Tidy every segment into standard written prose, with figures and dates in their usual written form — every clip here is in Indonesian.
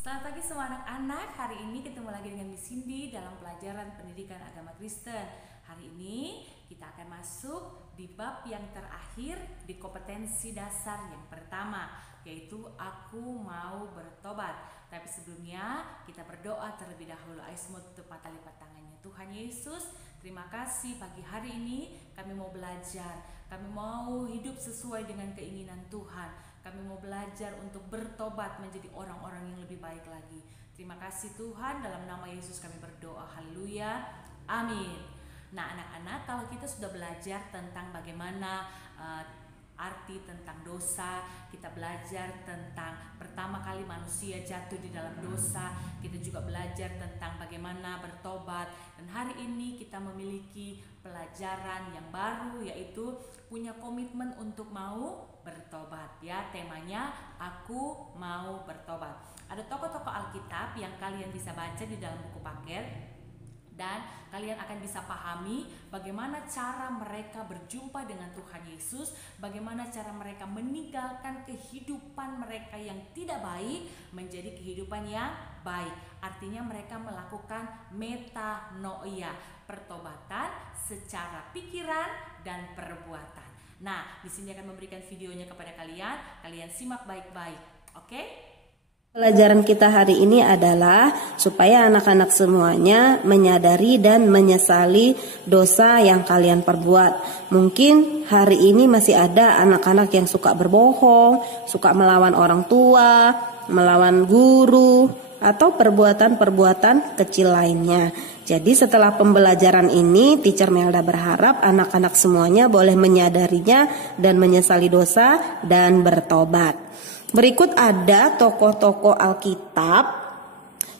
Selamat pagi semua anak-anak. Hari ini ketemu lagi dengan Miss Cindy dalam pelajaran pendidikan agama Kristen. Hari ini kita akan masuk di bab yang terakhir di kompetensi dasar yang pertama, yaitu aku mau bertobat. Tapi sebelumnya kita berdoa terlebih dahulu. Ayo semua tutup mata, lipat tangannya. Tuhan Yesus, terima kasih pagi hari ini kami mau belajar. Kami mau hidup sesuai dengan keinginan Tuhan. Kami mau belajar untuk bertobat menjadi orang-orang yang lebih baik lagi. Terima kasih Tuhan, dalam nama Yesus kami berdoa. Haleluya. Amin. Nah anak-anak, kalau kita sudah belajar tentang bagaimana arti tentang dosa, kita belajar tentang pertama kali manusia jatuh di dalam dosa, kita juga belajar tentang bagaimana bertobat. Dan hari ini kita memiliki pelajaran yang baru, yaitu punya komitmen untuk mau bertobat. Ya, temanya aku mau bertobat. Ada tokoh-tokoh Alkitab yang kalian bisa baca di dalam buku paket, dan kalian akan bisa pahami bagaimana cara mereka berjumpa dengan Tuhan Yesus, bagaimana cara mereka meninggalkan kehidupan mereka yang tidak baik menjadi kehidupan yang baik. Artinya mereka melakukan metanoia, pertobatan secara pikiran dan perbuatan. Nah, di sini akan memberikan videonya kepada kalian. Kalian simak baik-baik. Oke? Pelajaran kita hari ini adalah supaya anak-anak semuanya menyadari dan menyesali dosa yang kalian perbuat. Mungkin hari ini masih ada anak-anak yang suka berbohong, suka melawan orang tua, melawan guru, atau perbuatan-perbuatan kecil lainnya. Jadi setelah pembelajaran ini, Teacher Melda berharap anak-anak semuanya boleh menyadarinya dan menyesali dosa dan bertobat. Berikut ada tokoh-tokoh Alkitab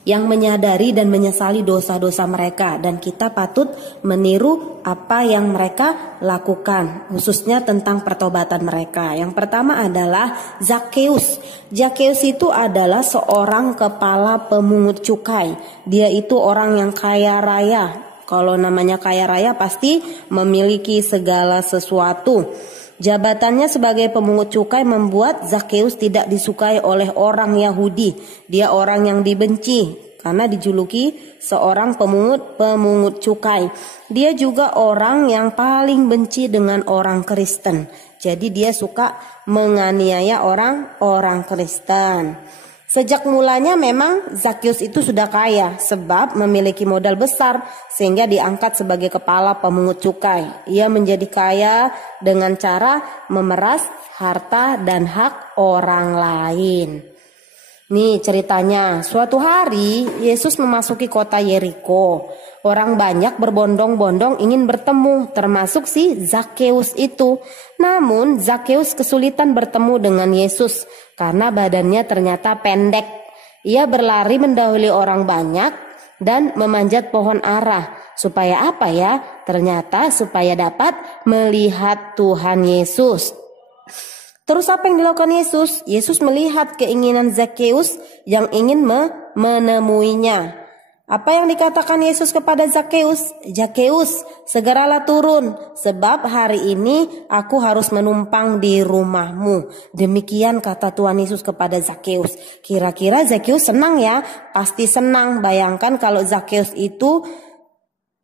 yang menyadari dan menyesali dosa-dosa mereka, dan kita patut meniru apa yang mereka lakukan, khususnya tentang pertobatan mereka. Yang pertama adalah Zakheus. Zakheus itu adalah seorang kepala pemungut cukai. Dia itu orang yang kaya raya. Kalau namanya kaya raya pasti memiliki segala sesuatu. Jabatannya sebagai pemungut cukai membuat Zakheus tidak disukai oleh orang Yahudi. Dia orang yang dibenci karena dijuluki seorang pemungut cukai. Dia juga orang yang paling benci dengan orang Kristen. Jadi dia suka menganiaya orang Kristen. Sejak mulanya memang Zakheus itu sudah kaya sebab memiliki modal besar sehingga diangkat sebagai kepala pemungut cukai. Ia menjadi kaya dengan cara memeras harta dan hak orang lain. Nih ceritanya, suatu hari Yesus memasuki kota Yeriko. Orang banyak berbondong-bondong ingin bertemu, termasuk si Zakheus itu. Namun Zakheus kesulitan bertemu dengan Yesus karena badannya ternyata pendek. Ia berlari mendahului orang banyak dan memanjat pohon ara. Supaya apa ya? Ternyata supaya dapat melihat Tuhan Yesus. Terus apa yang dilakukan Yesus? Yesus melihat keinginan Zakheus yang ingin menemuinya. Apa yang dikatakan Yesus kepada Zakheus? Zakheus, segeralah turun, sebab hari ini aku harus menumpang di rumahmu. Demikian kata Tuhan Yesus kepada Zakheus. Kira-kira Zakheus senang ya? Pasti senang. Bayangkan kalau Zakheus itu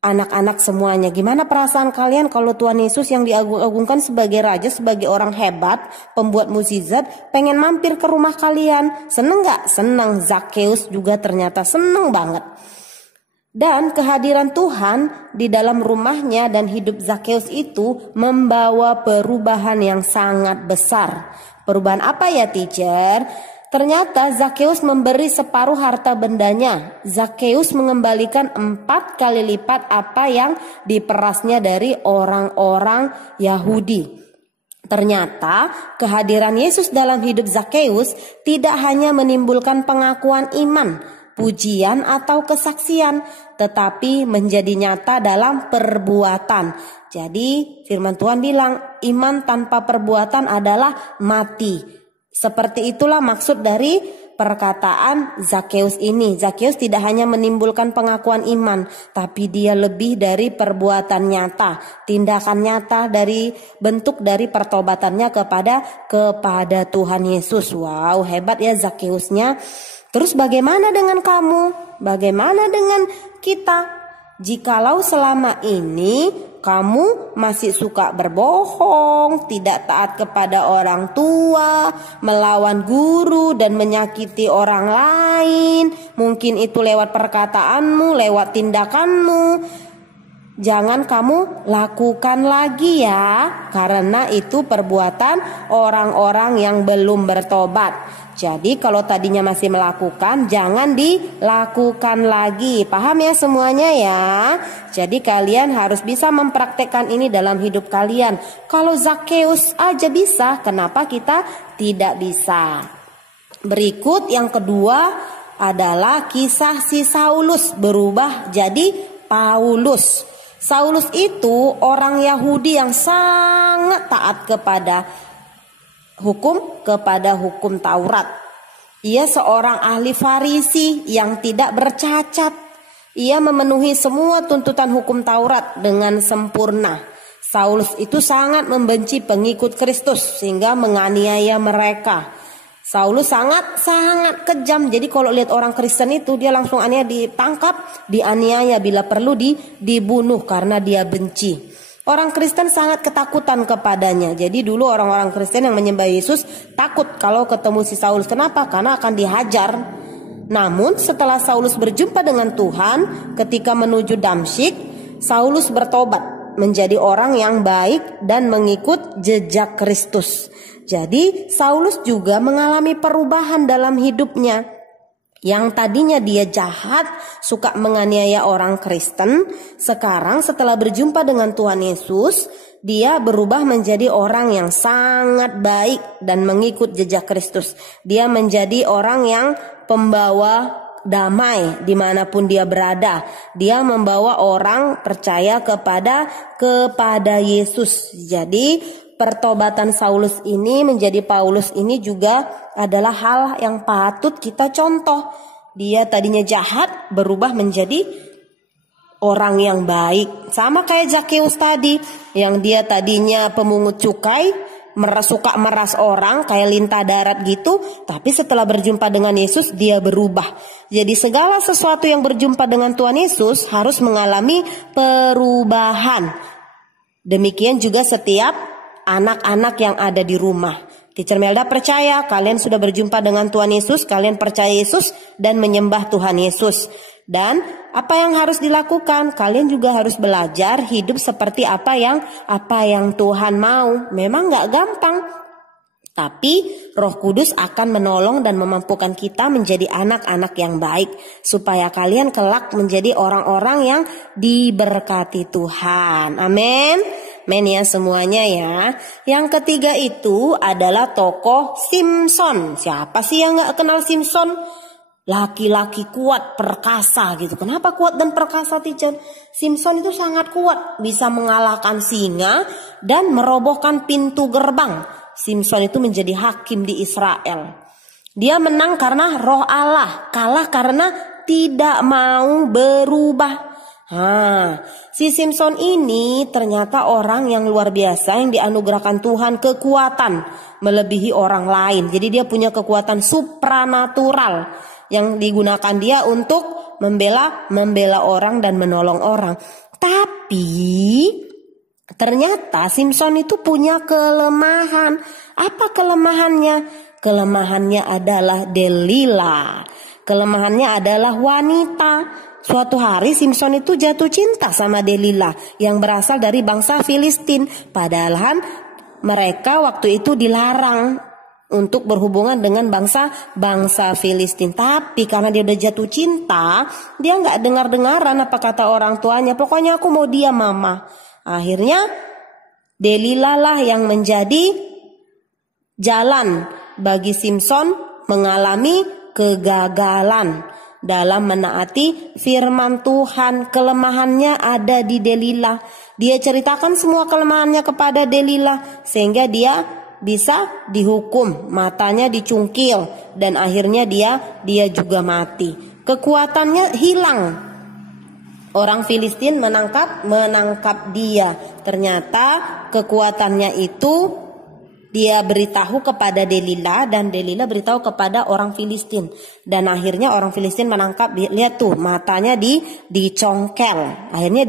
anak-anak semuanya. Gimana perasaan kalian kalau Tuhan Yesus yang diagung-agungkan sebagai raja, sebagai orang hebat, pembuat mukjizat, pengen mampir ke rumah kalian? Seneng gak? Seneng. Zakheus juga ternyata seneng banget. Dan kehadiran Tuhan di dalam rumahnya dan hidup Zakheus itu membawa perubahan yang sangat besar. Perubahan apa ya, teacher? Ternyata Zakheus memberi separuh harta bendanya. Zakheus mengembalikan 4 kali lipat apa yang diperasnya dari orang-orang Yahudi. Ternyata kehadiran Yesus dalam hidup Zakheus tidak hanya menimbulkan pengakuan iman, pujian atau kesaksian, tetapi menjadi nyata dalam perbuatan. Jadi firman Tuhan bilang iman tanpa perbuatan adalah mati. Seperti itulah maksud dari perkataan Zakheus ini. Zakheus tidak hanya menimbulkan pengakuan iman, tapi dia lebih dari perbuatan nyata, tindakan nyata dari bentuk dari pertobatannya kepada Tuhan Yesus. Wow, hebat ya Zakheusnya. Terus bagaimana dengan kamu? Bagaimana dengan kita? Jikalau selama ini kamu masih suka berbohong, tidak taat kepada orang tua, melawan guru dan menyakiti orang lain, mungkin itu lewat perkataanmu, lewat tindakanmu, jangan kamu lakukan lagi ya, karena itu perbuatan orang-orang yang belum bertobat. Jadi kalau tadinya masih melakukan, jangan dilakukan lagi. Paham ya semuanya ya? Jadi kalian harus bisa mempraktekkan ini dalam hidup kalian. Kalau Zakheus aja bisa, kenapa kita tidak bisa? Berikut yang kedua adalah kisah si Saulus berubah jadi Paulus. Saulus itu orang Yahudi yang sangat taat kepada hukum Taurat. Ia seorang ahli Farisi yang tidak bercacat. Ia memenuhi semua tuntutan hukum Taurat dengan sempurna. Saulus itu sangat membenci pengikut Kristus sehingga menganiaya mereka. Saulus sangat kejam. Jadi kalau lihat orang Kristen itu dia langsung ditangkap, dianiaya, bila perlu dibunuh karena dia benci. Orang Kristen sangat ketakutan kepadanya. Jadi dulu orang-orang Kristen yang menyembah Yesus takut kalau ketemu si Saulus. Kenapa? Karena akan dihajar. Namun setelah Saulus berjumpa dengan Tuhan ketika menuju Damsyik, Saulus bertobat menjadi orang yang baik dan mengikut jejak Kristus. Jadi Saulus juga mengalami perubahan dalam hidupnya. Yang tadinya dia jahat, suka menganiaya orang Kristen, sekarang setelah berjumpa dengan Tuhan Yesus, dia berubah menjadi orang yang sangat baik dan mengikut jejak Kristus. Dia menjadi orang yang pembawa damai dimanapun dia berada. Dia membawa orang percaya kepada Yesus. Jadi pertobatan Saulus ini menjadi Paulus ini juga adalah hal yang patut kita contoh. Dia tadinya jahat berubah menjadi orang yang baik. Sama kayak Zakheus tadi, yang dia tadinya pemungut cukai, suka meras orang kayak lintah darat gitu, tapi setelah berjumpa dengan Yesus dia berubah. Jadi segala sesuatu yang berjumpa dengan Tuhan Yesus harus mengalami perubahan. Demikian juga setiap anak-anak yang ada di rumah. Teacher Melda percaya kalian sudah berjumpa dengan Tuhan Yesus, kalian percaya Yesus dan menyembah Tuhan Yesus. Dan apa yang harus dilakukan? Kalian juga harus belajar hidup seperti apa yang Tuhan mau. Memang gak gampang, tapi Roh Kudus akan menolong dan memampukan kita menjadi anak-anak yang baik, supaya kalian kelak menjadi orang-orang yang diberkati Tuhan. Amin. Men ya semuanya ya. Yang ketiga itu adalah tokoh Simson. Siapa sih yang gak kenal Simson? Laki-laki kuat, perkasa gitu. Kenapa kuat dan perkasa, teacher? Simson itu sangat kuat, bisa mengalahkan singa dan merobohkan pintu gerbang. Simson itu menjadi hakim di Israel. Dia menang karena roh Allah, kalah karena tidak mau berubah. Si Simson ini ternyata orang yang luar biasa, yang dianugerahkan Tuhan kekuatan melebihi orang lain. Jadi dia punya kekuatan supranatural yang digunakan dia untuk membela orang dan menolong orang. Tapi ternyata Simson itu punya kelemahan. Apa kelemahannya? Kelemahannya adalah Delila. Kelemahannya adalah wanita. Suatu hari Simson itu jatuh cinta sama Delila yang berasal dari bangsa Filistin. Padahal mereka waktu itu dilarang untuk berhubungan dengan bangsa Filistin. Tapi karena dia udah jatuh cinta, dia gak dengar-dengaran apa kata orang tuanya. Pokoknya aku mau dia, mama. Akhirnya Delila lah yang menjadi jalan bagi Simson mengalami kegagalan dalam menaati firman Tuhan. Kelemahannya ada di Delila. Dia ceritakan semua kelemahannya kepada Delila sehingga dia bisa dihukum, matanya dicungkil dan akhirnya dia juga mati. Kekuatannya hilang. Orang Filistin menangkap dia. Ternyata kekuatannya itu dia beritahu kepada Delila dan Delila beritahu kepada orang Filistin. Dan akhirnya orang Filistin menangkap, lihat tuh matanya dicongkel. Akhirnya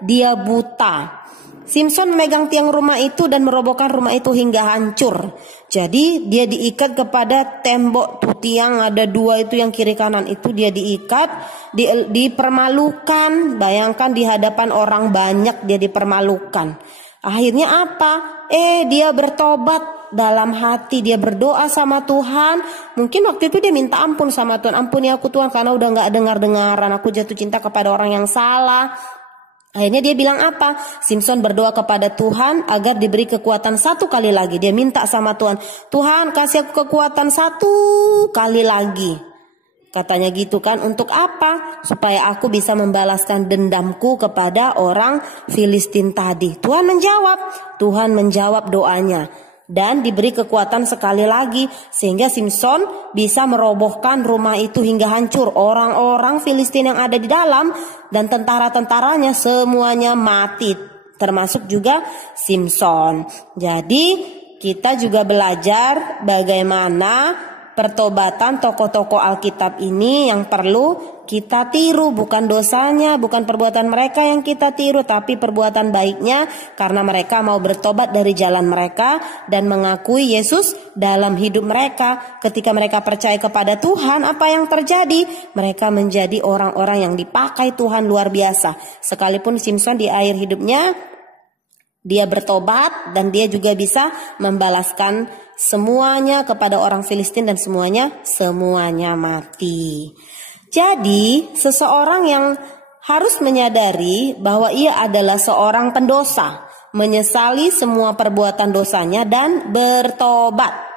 dia buta. Simson memegang tiang rumah itu dan merobohkan rumah itu hingga hancur. Jadi dia diikat kepada tembok tuh, tiang ada 2 itu yang kiri kanan itu dia diikat, dipermalukan. Bayangkan di hadapan orang banyak dia dipermalukan. Akhirnya apa? Dia bertobat dalam hati, dia berdoa sama Tuhan. Mungkin waktu itu dia minta ampun sama Tuhan. Ampuni aku Tuhan karena udah gak dengar-dengaran, aku jatuh cinta kepada orang yang salah. Akhirnya dia bilang apa? Simson berdoa kepada Tuhan agar diberi kekuatan 1 kali lagi. Dia minta sama Tuhan, Tuhan kasih aku kekuatan 1 kali lagi. Katanya gitu kan, untuk apa? Supaya aku bisa membalaskan dendamku kepada orang Filistin tadi. Tuhan menjawab doanya. Dan diberi kekuatan sekali lagi. Sehingga Simson bisa merobohkan rumah itu hingga hancur. Orang-orang Filistin yang ada di dalam dan tentara-tentaranya semuanya mati. Termasuk juga Simson. Jadi kita juga belajar bagaimana pertobatan tokoh-tokoh Alkitab ini yang perlu kita tiru. Bukan dosanya, bukan perbuatan mereka yang kita tiru, tapi perbuatan baiknya, karena mereka mau bertobat dari jalan mereka dan mengakui Yesus dalam hidup mereka. Ketika mereka percaya kepada Tuhan, apa yang terjadi? Mereka menjadi orang-orang yang dipakai Tuhan luar biasa. Sekalipun Simson di akhir hidupnya dia bertobat dan dia juga bisa membalaskan semuanya kepada orang Filistin dan semuanya mati. Jadi seseorang yang harus menyadari bahwa ia adalah seorang pendosa, menyesali semua perbuatan dosanya dan bertobat.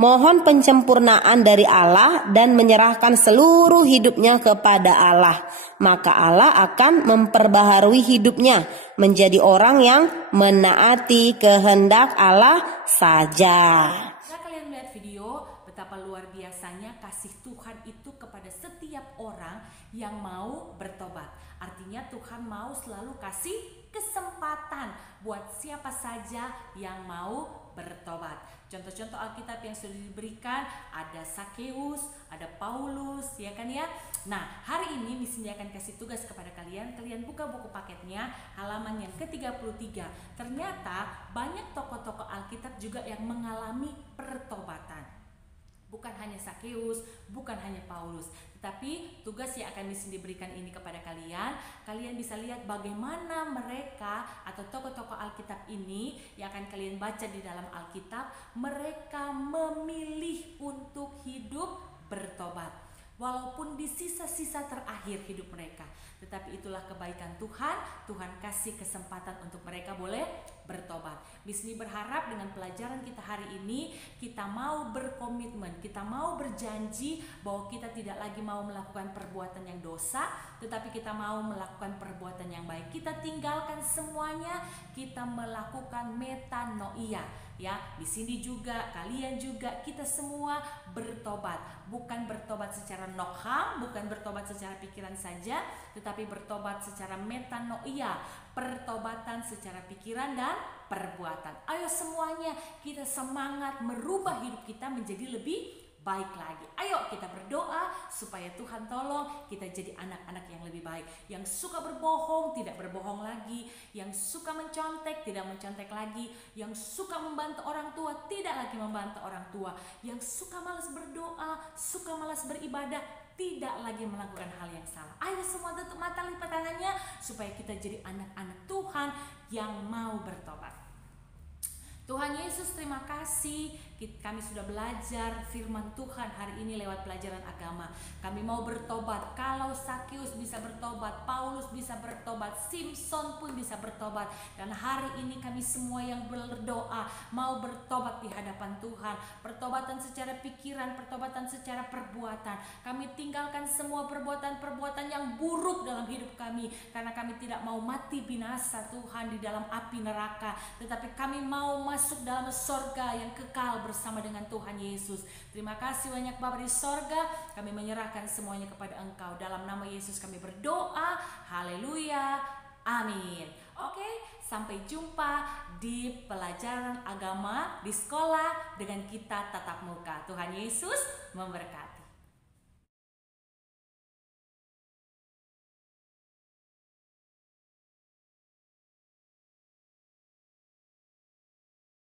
Mohon penyempurnaan dari Allah dan menyerahkan seluruh hidupnya kepada Allah. Maka Allah akan memperbaharui hidupnya menjadi orang yang menaati kehendak Allah saja. Nah, kalian melihat video betapa luar biasanya kasih Tuhan itu kepada setiap orang yang mau bertobat. Artinya Tuhan mau selalu kasih kesempatan buat siapa saja yang mau bertobat. Contoh-contoh Alkitab yang sudah diberikan ada Sakeus, ada Paulus, ya kan ya. Nah, hari ini misinya akan kasih tugas kepada kalian. Kalian buka buku paketnya halaman yang ke-33. Ternyata banyak tokoh-tokoh Alkitab juga yang mengalami pertobatan. Bukan hanya Sakeus, bukan hanya Paulus, tetapi tugas yang akan diberikan ini kepada kalian. Kalian bisa lihat bagaimana mereka atau tokoh-tokoh Alkitab ini yang akan kalian baca di dalam Alkitab, mereka memilih untuk hidup bertobat. Walaupun di sisa-sisa terakhir hidup mereka, tetapi itulah kebaikan Tuhan. Tuhan kasih kesempatan untuk mereka boleh bertobat. Bisni berharap dengan pelajaran kita hari ini, kita mau berkomitmen, kita mau berjanji bahwa kita tidak lagi mau melakukan perbuatan yang dosa, tetapi kita mau melakukan perbuatan yang baik. Kita tinggalkan semuanya, kita melakukan metanoia. Ya, di sini juga kalian juga kita semua bertobat, bukan bertobat secara nokham, bukan bertobat secara pikiran saja, tetapi bertobat secara metanoia, pertobatan secara pikiran dan perbuatan. Ayo semuanya kita semangat merubah hidup kita menjadi lebih baik lagi. Ayo kita berdoa supaya Tuhan tolong kita jadi anak-anak yang lebih baik. Yang suka berbohong tidak berbohong lagi, yang suka mencontek tidak mencontek lagi, yang suka membantu orang tua tidak lagi membantu orang tua, yang suka malas berdoa, suka malas beribadah tidak lagi melakukan hal yang salah. Ayo semua tutup mata, lipat tangannya supaya kita jadi anak-anak Tuhan yang mau bertobat. Tuhan Yesus, terima kasih kami sudah belajar firman Tuhan hari ini lewat pelajaran agama. Kami mau bertobat. Kalau Sakeus bisa bertobat, Paulus bisa bertobat, Simson pun bisa bertobat. Dan hari ini kami semua yang berdoa mau bertobat di hadapan Tuhan. Pertobatan secara pikiran, pertobatan secara perbuatan. Kami tinggalkan semua perbuatan-perbuatan yang buruk dalam hidup kami, karena kami tidak mau mati binasa Tuhan di dalam api neraka, tetapi kami mau masuk dalam sorga yang kekal bersama dengan Tuhan Yesus. Terima kasih banyak Bapa di sorga. Kami menyerahkan semuanya kepada Engkau. Dalam nama Yesus kami berdoa. Haleluya. Amin. Oke, Sampai jumpa di pelajaran agama di sekolah dengan kita tatap muka. Tuhan Yesus memberkati.